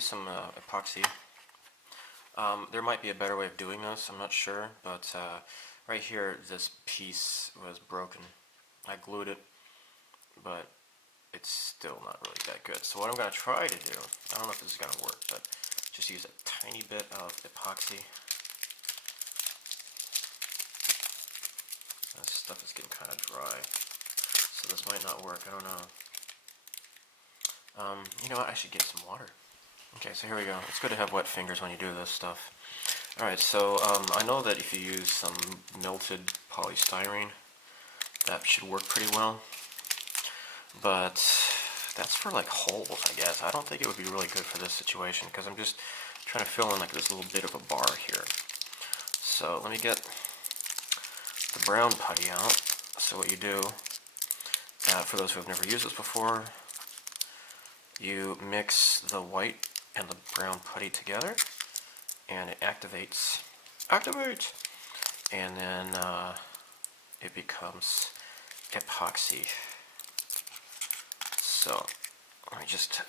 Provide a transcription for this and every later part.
use some epoxy. There might be a better way of doing this, I'm not sure, but right here this piece was broken. I glued it, but it's still not really that good. So what I'm going to try to do, I don't know if this is going to work, but just use a tiny bit of epoxy. This stuff is getting kind of dry, so this might not work, I don't know. You know what, I should get some water. Okay, so here we go. It's good to have wet fingers when you do this stuff. Alright, so I know that if you use some melted polystyrene, that should work pretty well. But that's for like holes, I guess. I don't think it would be really good for this situation, because I'm just trying to fill in like this little bit of a bar here. So let me get the brown putty out. So what you do, for those who have never used this before, you mix the white and the brown putty together, and it activates, and then it becomes epoxy. So let me just,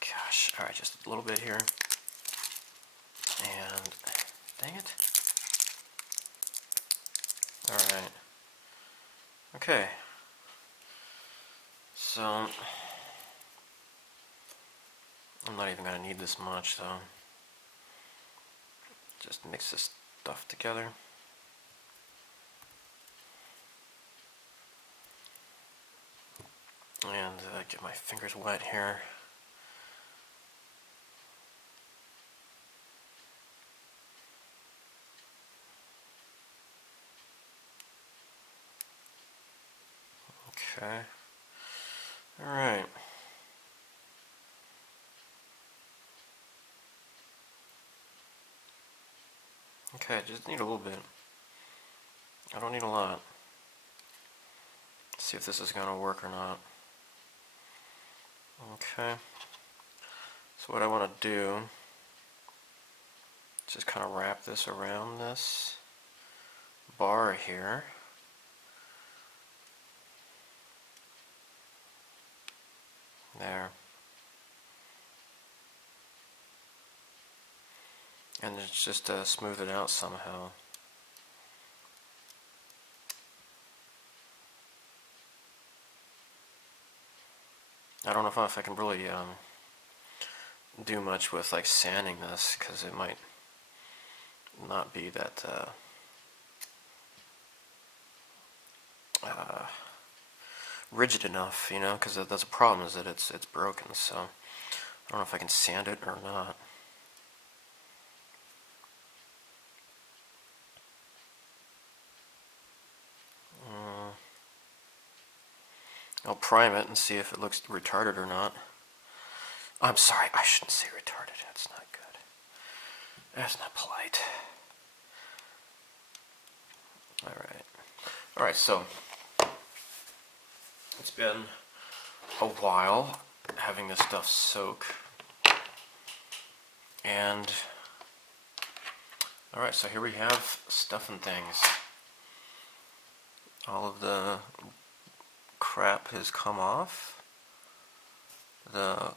gosh, alright, just a little bit here, and dang it. Alright, okay, so I'm not even going to need this much, though. Just mix this stuff together. And get my fingers wet here. Okay. Alright. Okay, just need a little bit. I don't need a lot. Let's see if this is going to work or not. Okay. So what I want to do is just kind of wrap this around this bar here. There. And just smooth it out somehow. I don't know if I can really do much with like sanding this, because it might not be that rigid enough, you know, because that's a problem, is that it's broken. So I don't know if I can sand it or not. I'll prime it and see if it looks retarded or not. I'm sorry, I shouldn't say retarded. That's not good. That's not polite. Alright, so it's been a while having this stuff soak. And alright, so here we have stuff and things. All of the crap has come off. The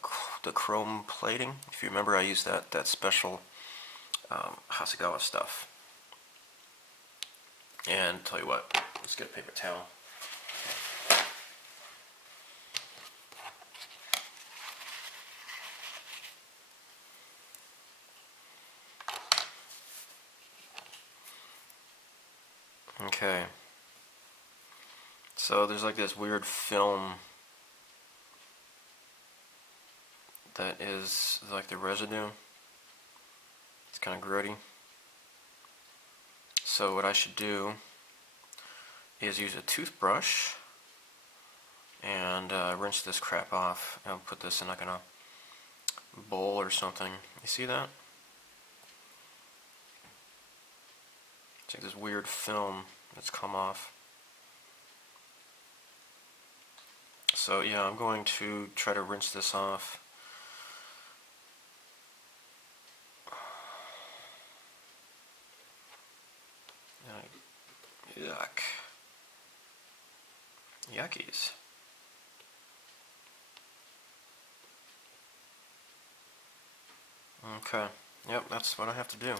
chrome plating. If you remember, I used that special Hasegawa stuff. And tell you what, let's get a paper towel. Okay. So there's like this weird film that is like the residue. It's kind of grody. So what I should do is use a toothbrush and rinse this crap off. I'll put this in like in a bowl or something. You see that? It's like this weird film that's come off. So yeah, I'm going to try to rinse this off. Yuck. Yuckies. Okay. Yep, that's what I have to do.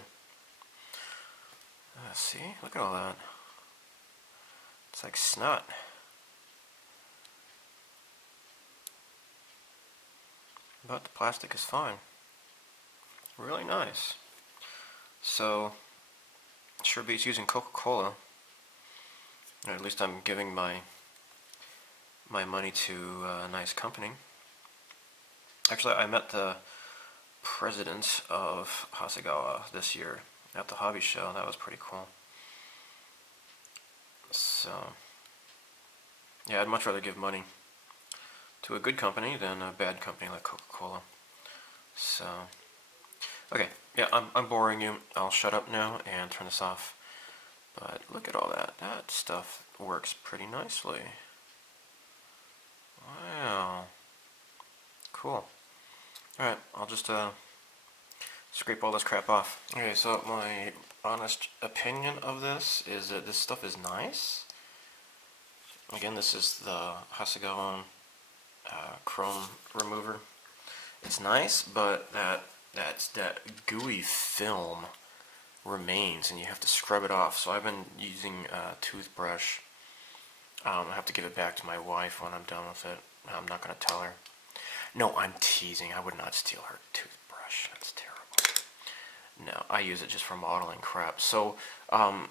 See? Look at all that. It's like snot. But the plastic is fine. Really nice. So, sure beats using Coca-Cola. Or at least I'm giving my money to a nice company. Actually, I met the president of Hasegawa this year at the hobby show. That was pretty cool. So, yeah, I'd much rather give money to a good company than a bad company like Coca-Cola. So, okay, yeah, I'm boring you. I'll shut up now and turn this off. But look at all that. That stuff works pretty nicely. Wow. Cool. Alright, I'll just scrape all this crap off. Okay, so my honest opinion of this is that this stuff is nice. Again, this is the Hasegawa chrome remover. It's nice, but that gooey film remains, and you have to scrub it off. So I've been using a toothbrush. I have to give it back to my wife when I'm done with it. I'm not going to tell her. No, I'm teasing. I would not steal her toothbrush. That's terrible. No, I use it just for modeling crap. So, yeah,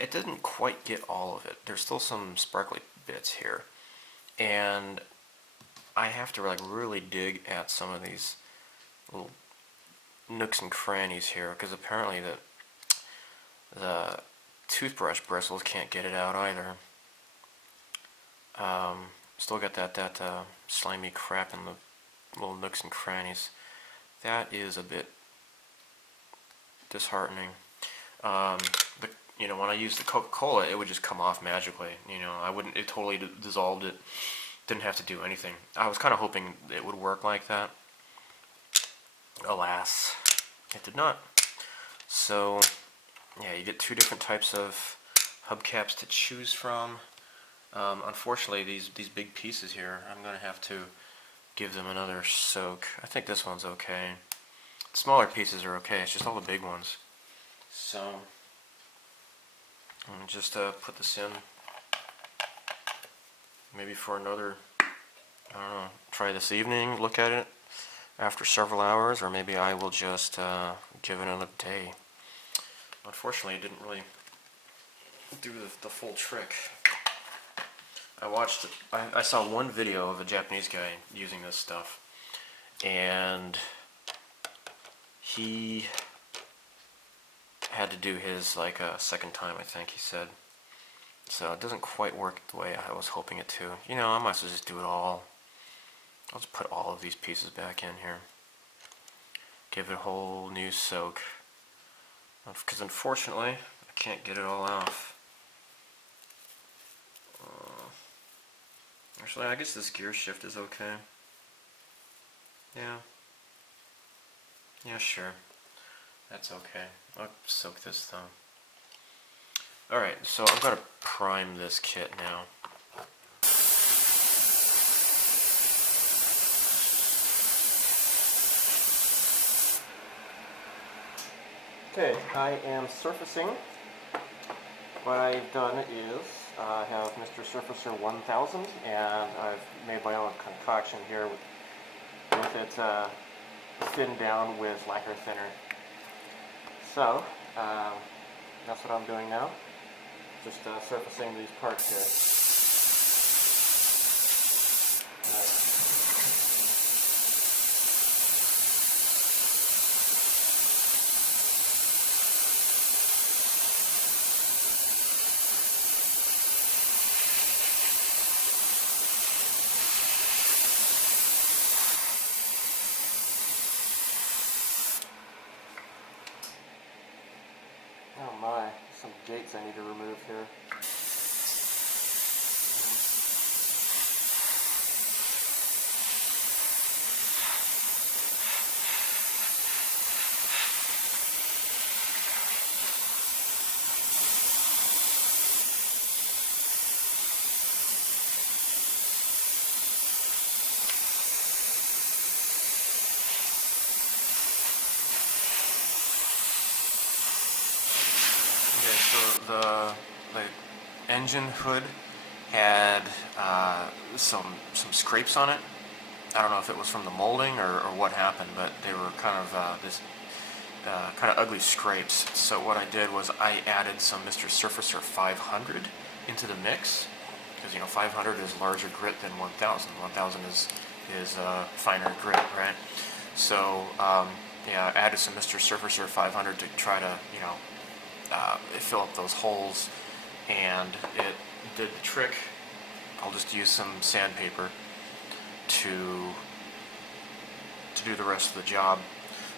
it didn't quite get all of it. There's still some sparkly bits here. And I have to like really dig at some of these little nooks and crannies here, because apparently the toothbrush bristles can't get it out either. Still got that slimy crap in the little nooks and crannies. That is a bit disheartening. You know, when I used the Coca-Cola, it would just come off magically. You know, it totally dissolved it. Didn't have to do anything. I was kind of hoping it would work like that. Alas, it did not. So, yeah, you get two different types of hubcaps to choose from. Unfortunately, these big pieces here, I'm going to have to give them another soak. I think this one's okay. The smaller pieces are okay, it's just all the big ones. So, I'm going to just put this in. Maybe for another, I don't know, try this evening, look at it after several hours, or maybe I will just give it another day. Unfortunately, it didn't really do the full trick. I saw one video of a Japanese guy using this stuff, and he had to do his like a second time, I think he said. So it doesn't quite work the way I was hoping it to. You know, I might as well just do it all. I'll just put all of these pieces back in here. Give it a whole new soak. Because unfortunately, I can't get it all off. Actually, I guess this gear shift is okay. Yeah. Yeah, sure. That's okay. I'll soak this though. Alright, so I'm going to prime this kit now. Okay, I am surfacing. What I've done is I have Mr. Surfacer 1000, and I've made my own concoction here with it thinned down with lacquer thinner. So, that's what I'm doing now. Just surfacing these parts here. Oh my, some gates I need to remove here. so the engine hood had some scrapes on it. I don't know if it was from the molding or what happened, but they were kind of kind of ugly scrapes. So what I did was I added some Mr. Surfacer 500 into the mix, because 500 is larger grit than 1000. 1000 is finer grit, right? So yeah, I added some Mr. Surfacer 500 to try to fill up those holes, and it did the trick. I'll just use some sandpaper to do the rest of the job.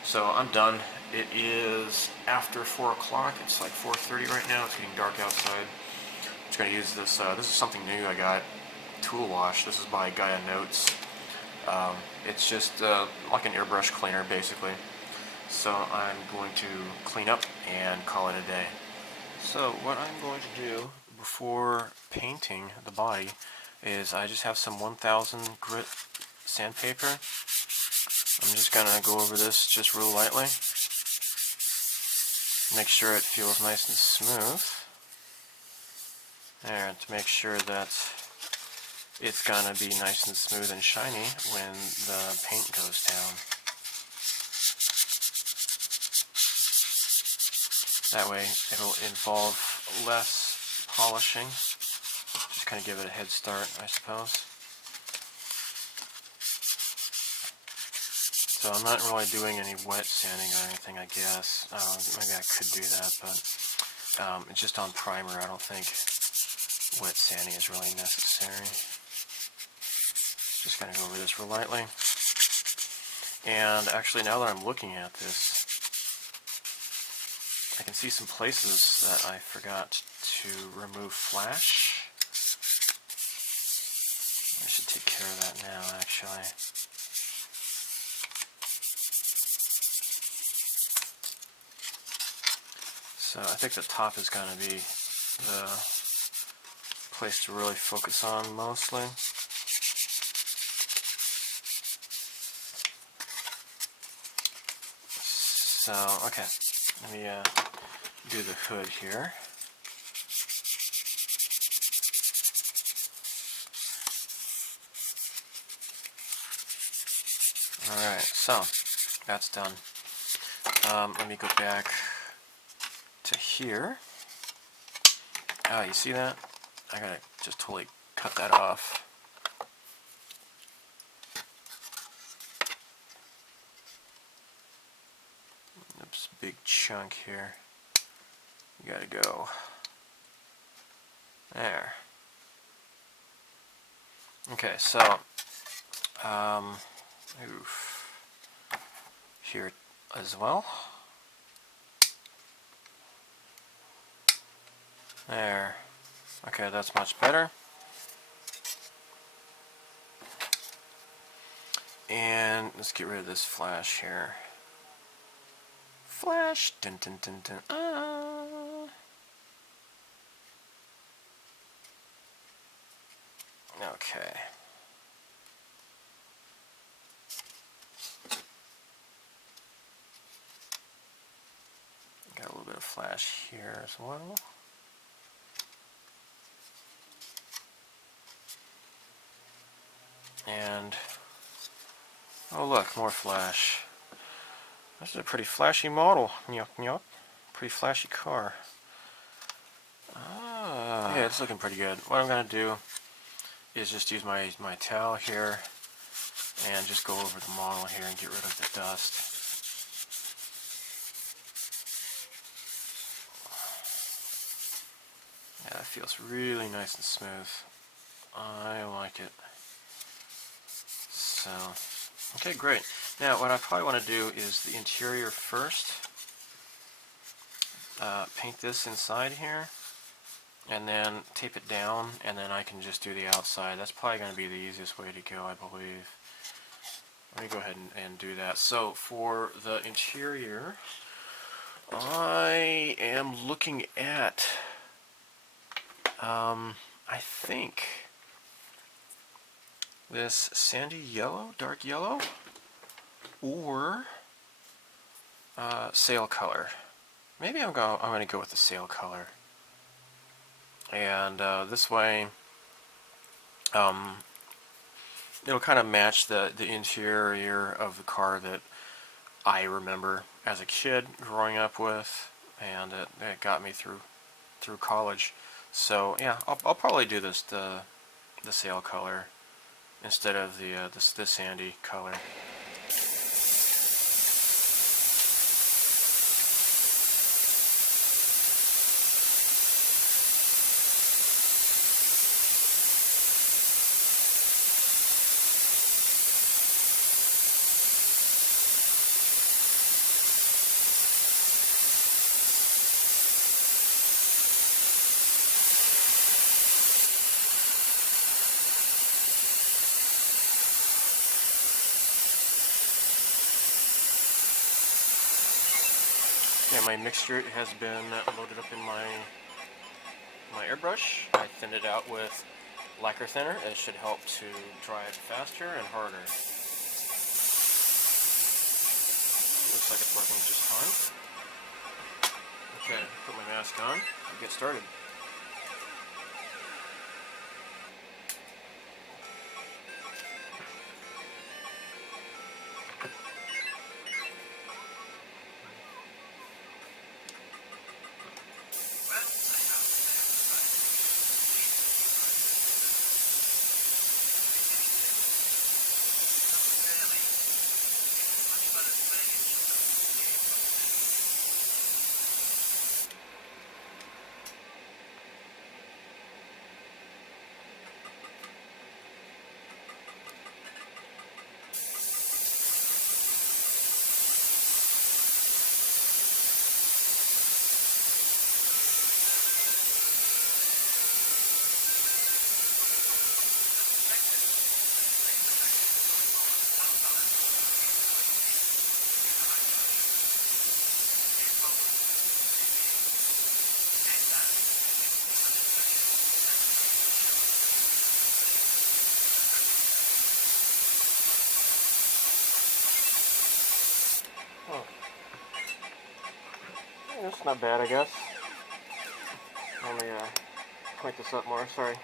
So I'm done. It is after 4 o'clock. It's like 4:30 right now. It's getting dark outside. I'm just going to use this. This is something new I got. Tool wash. This is by Gaia Notes. It's just like an airbrush cleaner, basically. So I'm going to clean up and call it a day. So what I'm going to do before painting the body is I just have some 1000 grit sandpaper. I'm just going to go over this just real lightly. Make sure it feels nice and smooth. There, to make sure that it's going to be nice and smooth and shiny when the paint goes down. That way it'll involve less polishing. Just kind of give it a head start, I suppose. So I'm not really doing any wet sanding or anything, I guess. Maybe I could do that, but it's just on primer. I don't think wet sanding is really necessary. Just going to go over this real lightly. And actually, now that I'm looking at this, I can see some places that I forgot to remove flash. I should take care of that now, actually. So I think the top is going to be the place to really focus on mostly. So, okay, let me do the hood here. Alright, so that's done. Let me go back to here. Ah, you see that? I gotta just totally cut that off. Oops, big chunk here. You gotta go. There. Okay, so oof. Here as well. There. Okay, that's much better. And let's get rid of this flash here. Flash! Dun dun dun dun. Okay. Got a little bit of flash here as well. And oh look, more flash. This is a pretty flashy model. Yup, yup. Pretty flashy car. Ah, yeah, it's looking pretty good. What I'm gonna do is just use my towel here and just go over the model here and get rid of the dust. Yeah, that feels really nice and smooth. I like it. So, okay, great. Now, what I probably want to do is the interior first. Paint this inside here, and then tape it down, and then I can just do the outside. That's probably going to be the easiest way to go, I believe. Let me go ahead and do that. So, for the interior, I am looking at, I think, this sandy yellow, dark yellow, or sail color. Maybe I'm going to go with the sail color. and this way it'll kind of match the interior of the car that I remember as a kid growing up with, and it got me through college. So yeah, I'll probably do the sail color instead of the sandy color. Yeah, my mixture has been loaded up in my airbrush. I thinned it out with lacquer thinner. It should help to dry it faster and harder. Looks like it's working just fine. Okay, put my mask on and get started. Oh. That's not bad, I guess. Let me point this up more, sorry.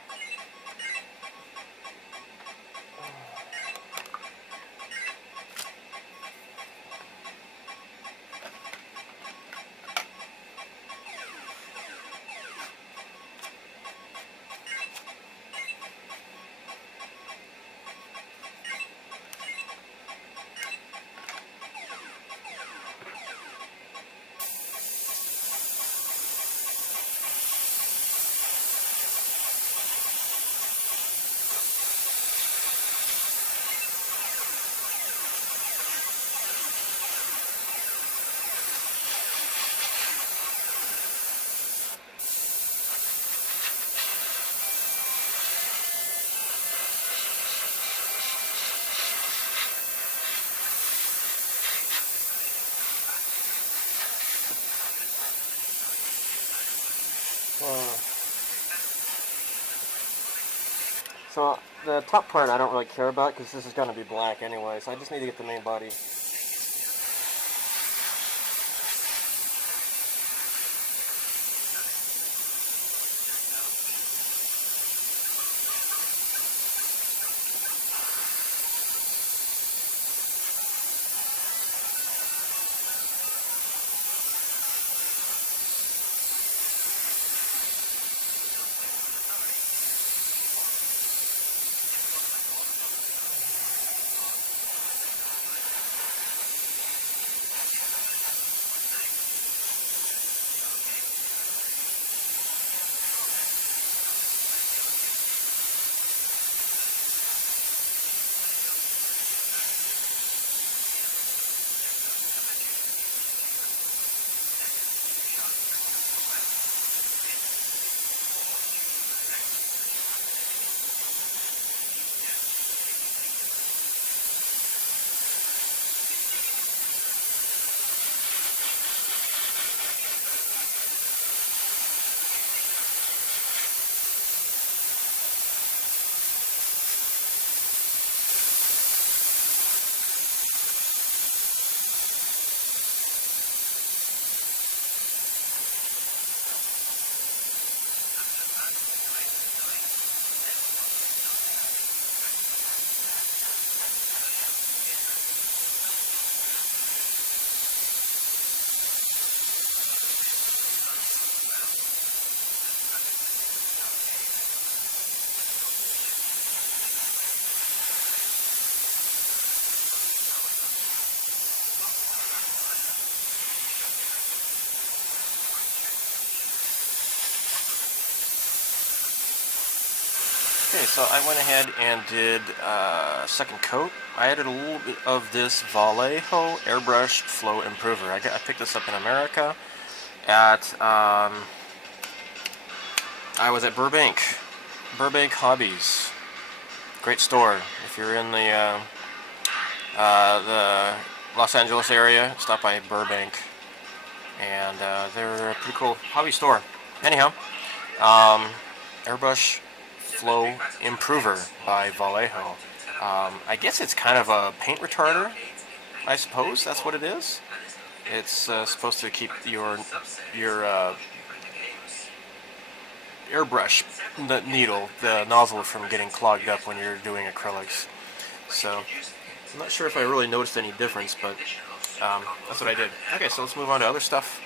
So the top part I don't really care about because this is going to be black anyway, so I just need to get the main body. Okay, so I went ahead and did second coat. I added a little bit of this Vallejo Airbrush Flow Improver. I picked this up in America at I was at Burbank Hobbies. Great store. If you're in the Los Angeles area, stop by Burbank, and they're a pretty cool hobby store. Anyhow, Airbrush Flow Improver by Vallejo. I guess it's kind of a paint retarder. I suppose that's what it is. It's supposed to keep your airbrush, the needle, the nozzle from getting clogged up when you're doing acrylics. So I'm not sure if I really noticed any difference, but that's what I did. Okay, so let's move on to other stuff.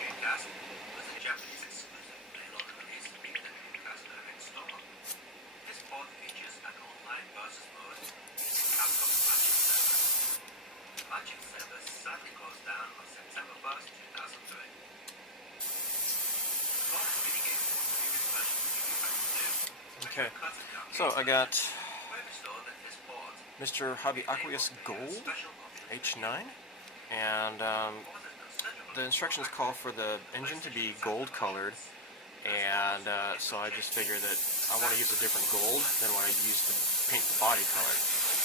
Okay, so I got Mr. Hobby Aqueous Gold H9, and the instructions call for the engine to be gold colored, and so I just figured that I want to use a different gold than what I used to paint the body color.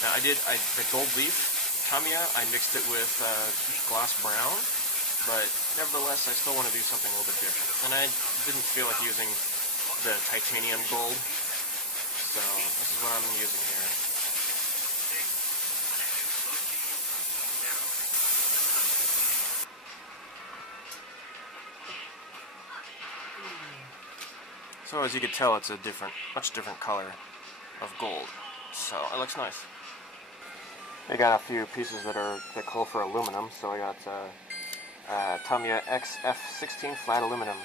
Now the Gold Leaf Tamiya, I mixed it with glass brown, but nevertheless I still want to do something a little bit different, and I didn't feel like using the titanium gold. So this is what I'm using here. So as you can tell, it's a much different color of gold. So it looks nice. I got a few pieces that call for aluminum. So I got Tamiya X-12 flat aluminum.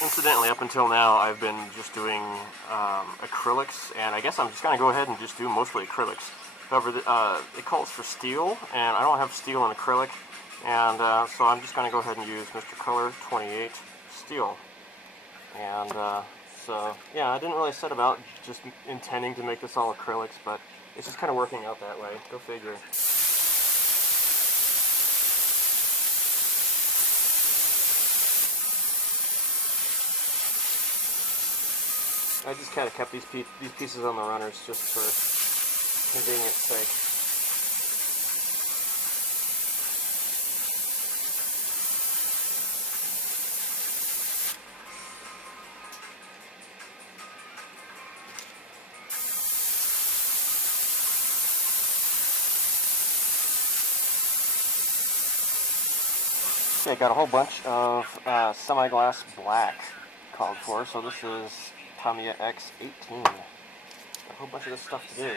Incidentally, up until now, I've been just doing acrylics, and I guess I'm just going to go ahead and just do mostly acrylics. However, it calls for steel, and I don't have steel in acrylic, and so I'm just going to go ahead and use Mr. Color 28 steel. And so, yeah, I didn't really set about just intending to make this all acrylics, but it's just kind of working out that way. Go figure. I just kind of kept these pieces on the runners just for convenience sake. Okay, got a whole bunch of semi-gloss black called for, so this is Tamiya X18. A whole bunch of this stuff to do here.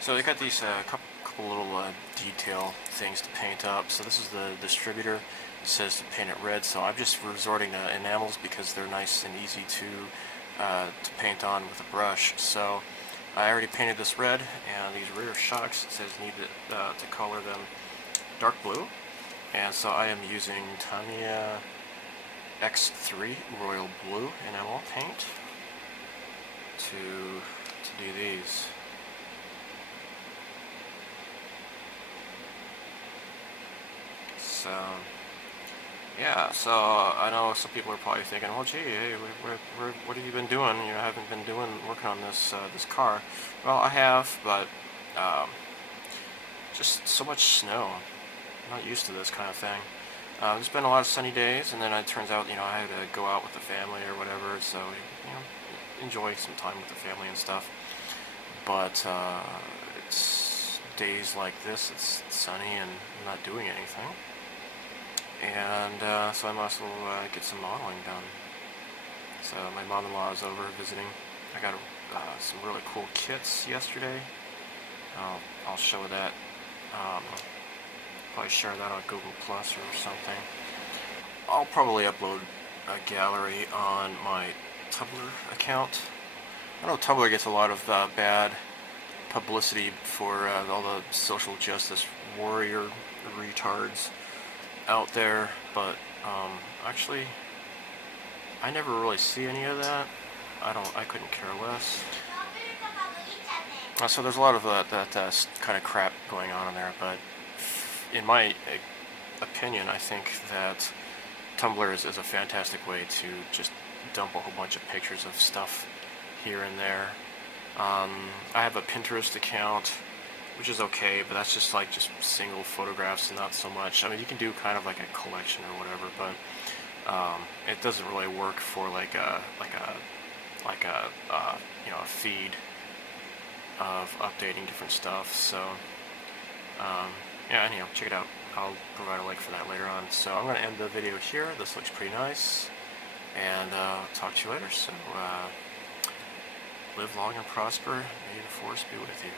So they got these couple little detail things to paint up. So this is the distributor. It says to paint it red. So I'm just resorting to enamels because they're nice and easy to paint on with a brush. So I already painted this red, and these rear shocks, it says need to color them dark blue. And so I am using Tamiya X3 Royal Blue enamel paint to do these. So yeah, so I know some people are probably thinking, well, gee, hey, what have you been doing? You know, I haven't been working on this car. Well, I have, but um, just so much snow. I'm not used to this kind of thing. There's been a lot of sunny days, and then it turns out, you know, I had to go out with the family or whatever, so, you know, enjoy some time with the family and stuff. But it's days like this, it's sunny and I'm not doing anything. And so I might as well get some modeling done. So my mother-in-law is over visiting. I got some really cool kits yesterday. I'll show that. Um, Probably share that on Google Plus or something. I'll probably upload a gallery on my Tumblr account. I know Tumblr gets a lot of bad publicity for all the social justice warrior retards out there, but actually, I never really see any of that. I couldn't care less. So there's a lot of that kind of crap going on in there, but in my opinion, I think that Tumblr is a fantastic way to just dump a whole bunch of pictures of stuff here and there. I have a Pinterest account, which is okay, but that's just like just single photographs and not so much. I mean, you can do kind of like a collection or whatever, but it doesn't really work for like a you know, a feed of updating different stuff. So yeah, anyhow, check it out. I'll provide a link for that later on. So I'm going to end the video here. This looks pretty nice, and talk to you later. So live long and prosper. May the force be with you.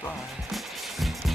Goodbye.